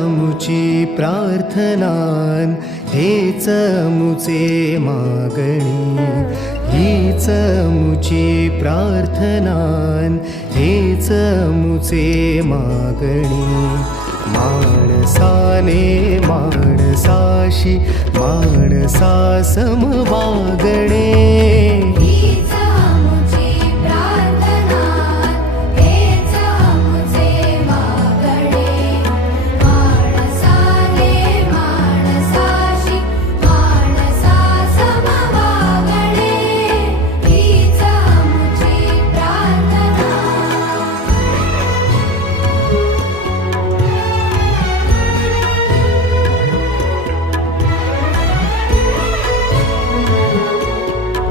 मुची प्रार्थनान, हेच मुचे मागणी. हीच मुची प्रार्थनान, हेच मुचे मागणी. माणसाने माणसाशी माणसासम वागणे.